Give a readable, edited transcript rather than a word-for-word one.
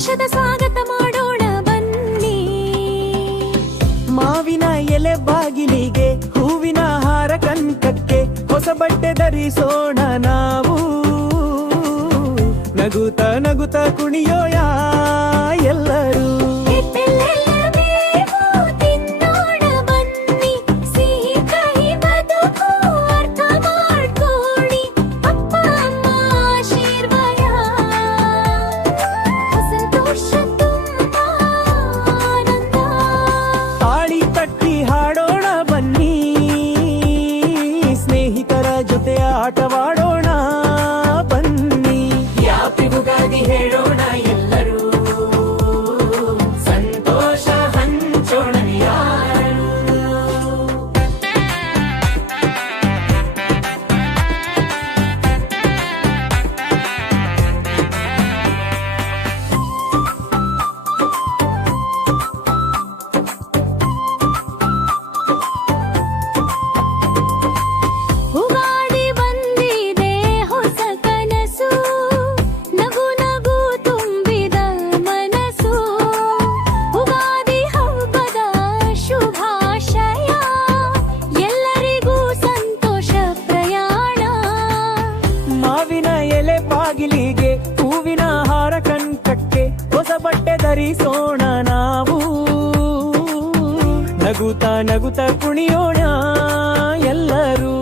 ಹರ್ಷದ ಸ್ವಾಗತ ಮಾಡೋಣ ಬನ್ನಿ. ಮಾವಿನ ಎಲೆ ಬಾಗಿಲಿಗೆ ಹೂವಿನ ಹಾರ ಕಂಕಕ್ಕೆ ಹೊಸ ಬಟ್ಟೆ ಧರಿಸೋಣ ನಾವು. ನಗುತ್ತ ನಗುತ್ತ ಕುಣಿಯೋಣ ಎಲ್ಲರೂ. ಜೊತೆ ಆಟವಾಡೋಣ ಬನ್ನಿ. ಹ್ಯಾಪಿ ಯುಗಾದಿ ಹೇಳೋಣ ಎಲ್ಲರೂ, ಸಂತೋಷ ಹಂಚೋಣ ಯಾರು. ಬಾಗಿಲಿಗೆ ಹೂವಿನ ಹಾರ ಕಂಕಕ್ಕೆ ಹೊಸ ಬಟ್ಟೆ ಧರಿಸೋಣ ನಾವು. ನಗುತ್ತಾ ನಗುತ್ತಾ ಕುಣಿಯೋಣ ಎಲ್ಲರೂ.